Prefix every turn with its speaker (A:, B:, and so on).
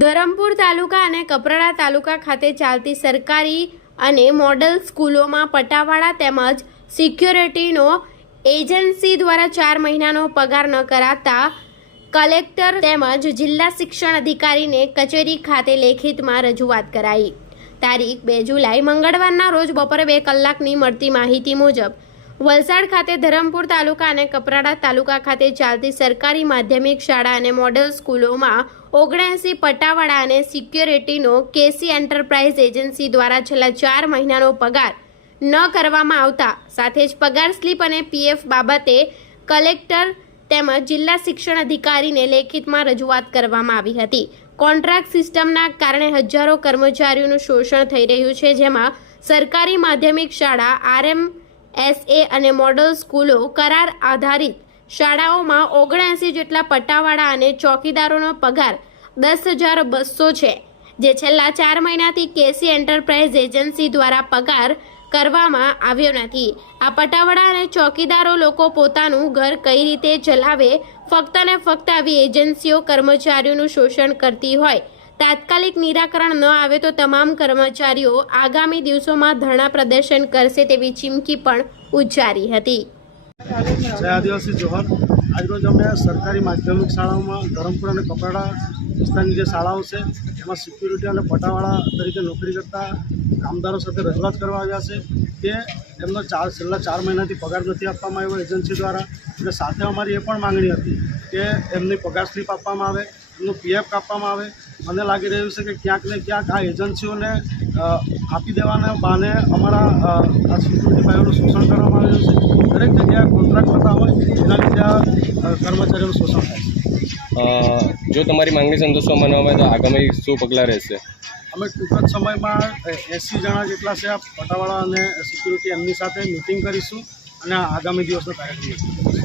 A: ધરમપુર તાલુકા અને કપરાડા તાલુકા ખાતે ચાલતી સરકારી અને મોડલ સ્કૂલોમાં પટાવાળા તેમજ સિક્યોરિટીનો એજન્સી દ્વારા ચાર મહિનાનો પગાર ન કરાતા કલેક્ટર તેમજ જિલ્લા શિક્ષણ અધિકારીને કચેરી ખાતે લેખિતમાં રજૂઆત કરાઈ. તારીખ બે જુલાઈ મંગળવારના રોજ બપોરે બે કલાકની મળતી માહિતી મુજબ વલસાડ ખાતે ધરમપુર તાલુકા અને કપરાડા તાલુકા ખાતે ચાલતી સરકારી માધ્યમિક શાળા અને મોડેલ સ્કૂલોમાં ઓગણએંસી પટાવાળા અને સિક્યોરિટીનો કેસી એન્ટરપ્રાઇઝ એજન્સી દ્વારા છેલ્લા ચાર મહિનાનો પગાર ન કરવામાં આવતા, સાથે જ પગાર સ્લીપ અને પીએફ બાબતે કલેક્ટર તેમજ જિલ્લા શિક્ષણ અધિકારીને લેખિતમાં રજૂઆત કરવામાં આવી હતી. કોન્ટ્રાક્ટ સિસ્ટમના કારણે હજારો કર્મચારીઓનું શોષણ થઈ રહ્યું છે, જેમાં સરકારી માધ્યમિક શાળા આરએમ એસએ અને મોડલ સ્કૂલો કરાર આધારિત શાળાઓમાં ઓગણએંસી જેટલા પટ્ટાવાળા અને ચોકીદારોનો પગાર દસ હજાર બસો છે, જે છેલ્લા ચાર મહિનાથી કેસી એન્ટરપ્રાઇઝ એજન્સી દ્વારા પગાર કરવામાં આવ્યો નથી. આ પટાવાળા અને ચોકીદારો લોકો પોતાનું ઘર કઈ રીતે ચલાવે, ફક્ત ને ફક્ત આવી એજન્સીઓ કર્મચારીઓનું શોષણ કરતી હોય તાત્કાલિક નિરાકરણ ન આવે તો તમામ કર્મચારીઓ આગામી દિવસોમાં ધરણા પ્રદર્શન કરશે તેવી ચીમકી પણ ઉચ્ચારી હતી.
B: જય આદિવાસી જોહર આજરોજ અમે સરકારી માધ્યમિક શાળાઓમાં ધરમપુર અને કપરાડા વિસ્તારની જે શાળાઓ છે, એમાં સિક્યુરિટી અને પટાવાળા તરીકે નોકરી કરતા કામદારો સાથે રજૂઆત કરવા આવ્યા છે કે એમનો ચાર, છેલ્લા ચાર મહિનાથી પગાર નથી આપવામાં આવ્યો એજન્સી દ્વારા. અને સાથે અમારી એ પણ માંગણી હતી કે એમની પગાર સ્લીપ આપવામાં આવે, એમનું પીએફ કાપવામાં આવે મને લાગી રહ્યું છે કે ક્યાંક ને ક્યાંક આ એજન્સીઓને આપી દેવાના બહાને અમારા આ સિક્યુરિટી ભાઈઓનું શોષણ કરવામાં આવ્યું છે. દરેક જગ્યાએ કોન્ટ્રાક્ટ થતા હોય એના લીધે કર્મચારીઓનું શોષણ થાય છે.
C: જો તમારી માંગણી સંતોષવા મને આવે તો આગામી શું પગલાં રહેશે?
B: અમે ટૂંક જ સમયમાં એંસી જણા જેટલા છે આ પટાવાળા અને સિક્યુરિટી એમની સાથે મિટિંગ કરીશું અને આગામી દિવસનો કાર્યક્રમ